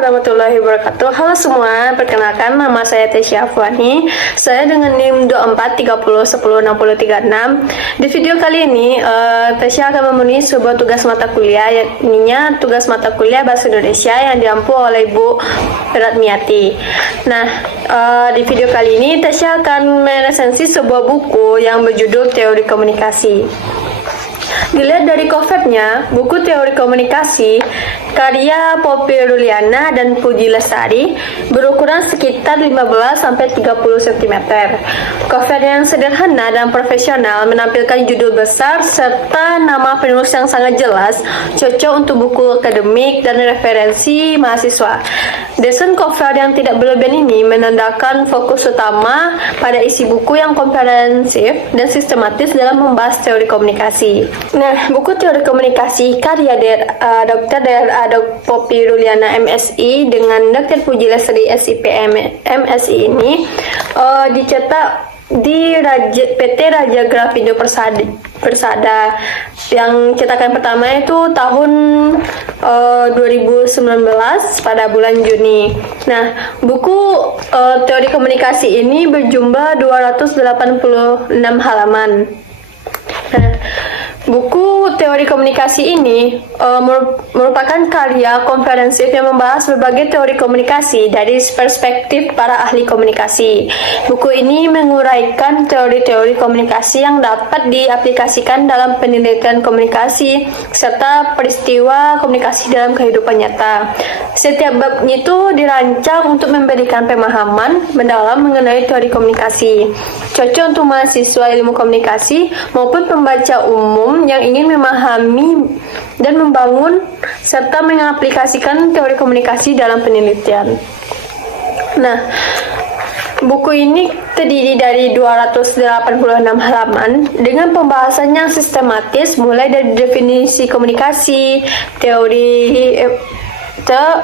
warahmatullahi wabarakatuh. Halo semua, perkenalkan nama saya Tesya Afwani. Saya dengan NIM 2430106036. Di video kali ini, Tesya akan memenuhi sebuah tugas mata kuliah, yakni tugas mata kuliah Bahasa Indonesia yang diampu oleh Ibu Ratmiati. Nah, di video kali ini Tesya akan meresensi sebuah buku yang berjudul Teori Komunikasi. Dilihat dari covernya, buku Teori Komunikasi karya Poppy Ruliana dan Puji Lestari berukuran sekitar 15-30 cm. Cover yang sederhana dan profesional menampilkan judul besar serta nama penulis yang sangat jelas, cocok untuk buku akademik dan referensi mahasiswa. Desain cover yang tidak berlebihan ini menandakan fokus utama pada isi buku yang komprehensif dan sistematis dalam membahas teori komunikasi. Nah, buku Teori Komunikasi karya Dr. Poppy Ruliana MSI dengan Dr. Puji Lestari SIPM MSI ini dicetak di PT Raja Grafindo Persada. Yang cetakan pertama itu tahun 2019 pada bulan Juni. Nah, buku Teori Komunikasi ini berjumlah 286 halaman. Nah, buku Teori Komunikasi ini merupakan karya komprehensif yang membahas berbagai teori komunikasi dari perspektif para ahli komunikasi. Buku ini menguraikan teori-teori komunikasi yang dapat diaplikasikan dalam penelitian komunikasi serta peristiwa komunikasi dalam kehidupan nyata. Setiap babnya itu dirancang untuk memberikan pemahaman mendalam mengenai teori komunikasi, cocok untuk mahasiswa ilmu komunikasi maupun pembaca umum yang ingin memahami dan membangun serta mengaplikasikan teori komunikasi dalam penelitian. Nah, buku ini terdiri dari 286 halaman dengan pembahasan yang sistematis mulai dari definisi komunikasi,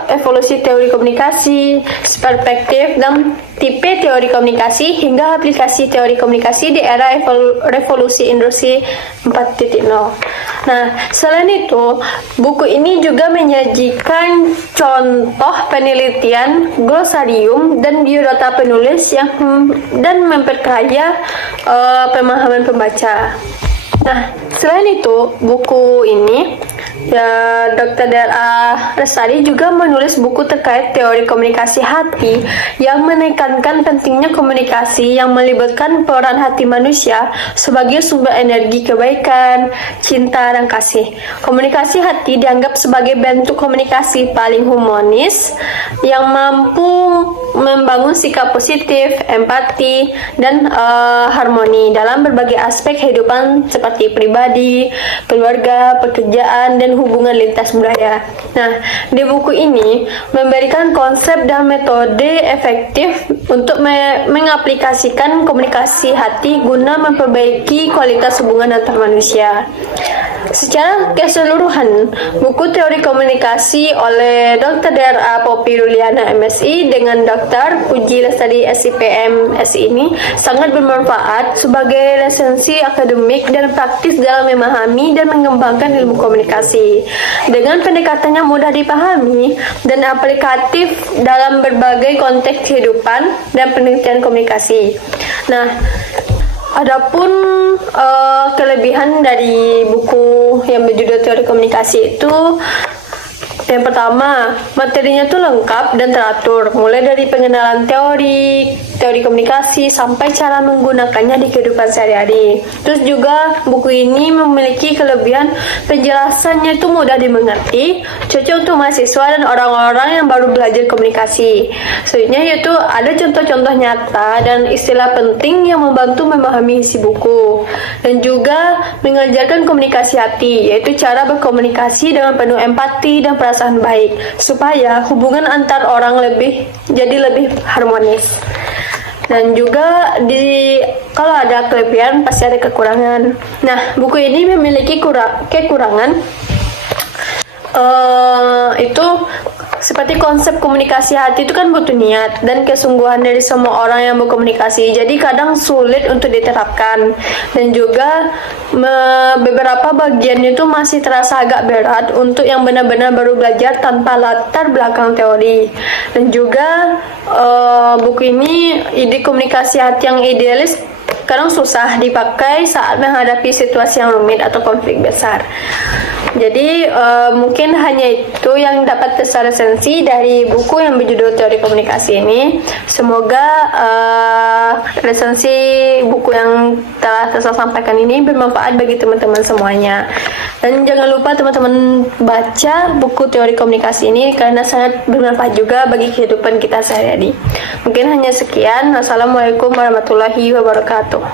evolusi teori komunikasi, perspektif dan tipe teori komunikasi hingga aplikasi teori komunikasi di era revolusi industri 4.0. Nah, selain itu, buku ini juga menyajikan contoh penelitian, glosarium dan biodata penulis dan memperkaya pemahaman pembaca. Nah, selain itu, buku ini Dr. Lestari juga menulis buku terkait teori komunikasi hati yang menekankan pentingnya komunikasi yang melibatkan peran hati manusia sebagai sumber energi kebaikan, cinta, dan kasih. Komunikasi hati dianggap sebagai bentuk komunikasi paling humanis yang mampu membangun sikap positif, empati, dan harmoni dalam berbagai aspek kehidupan seperti pribadi, keluarga, pekerjaan, dan hubungan lintas budaya. Nah, di buku ini memberikan konsep dan metode efektif untuk mengaplikasikan komunikasi hati guna memperbaiki kualitas hubungan antar manusia. Secara keseluruhan, buku Teori Komunikasi oleh Dr. Poppy Ruliana MSI dengan Dr. Puji Lestari SIPM SI ini sangat bermanfaat sebagai resensi akademik dan praktis dalam memahami dan mengembangkan ilmu komunikasi. Dengan pendekatannya mudah dipahami dan aplikatif dalam berbagai konteks kehidupan dan penelitian komunikasi. Nah, adapun kelebihan dari buku yang berjudul Teori Komunikasi itu, yang pertama, materinya tuh lengkap dan teratur, mulai dari pengenalan teori komunikasi sampai cara menggunakannya di kehidupan sehari-hari. Terus juga buku ini memiliki kelebihan penjelasannya itu mudah dimengerti, cocok untuk mahasiswa dan orang-orang yang baru belajar komunikasi. Selanjutnya yaitu ada contoh-contoh nyata dan istilah penting yang membantu memahami isi buku, dan juga mengajarkan komunikasi hati, yaitu cara berkomunikasi dengan penuh empati dan perasaan baik supaya hubungan antar orang jadi lebih harmonis. Dan juga kalau ada kelebihan pasti ada kekurangan. Nah, buku ini memiliki kekurangan, itu Seperti konsep komunikasi hati itu kan butuh niat dan kesungguhan dari semua orang yang berkomunikasi. Jadi kadang sulit untuk diterapkan dan juga beberapa bagian itu masih terasa agak berat untuk yang benar-benar baru belajar tanpa latar belakang teori. Dan juga buku ini ide komunikasi hati yang idealis kadang susah dipakai saat menghadapi situasi yang rumit atau konflik besar. Jadi mungkin hanya itu yang dapat saya resensi dari buku yang berjudul Teori Komunikasi ini. Semoga resensi buku yang telah saya sampaikan ini bermanfaat bagi teman-teman semuanya. Dan jangan lupa teman-teman baca buku Teori Komunikasi ini karena sangat bermanfaat juga bagi kehidupan kita sehari-hari. Mungkin hanya sekian. Assalamualaikum warahmatullahi wabarakatuh.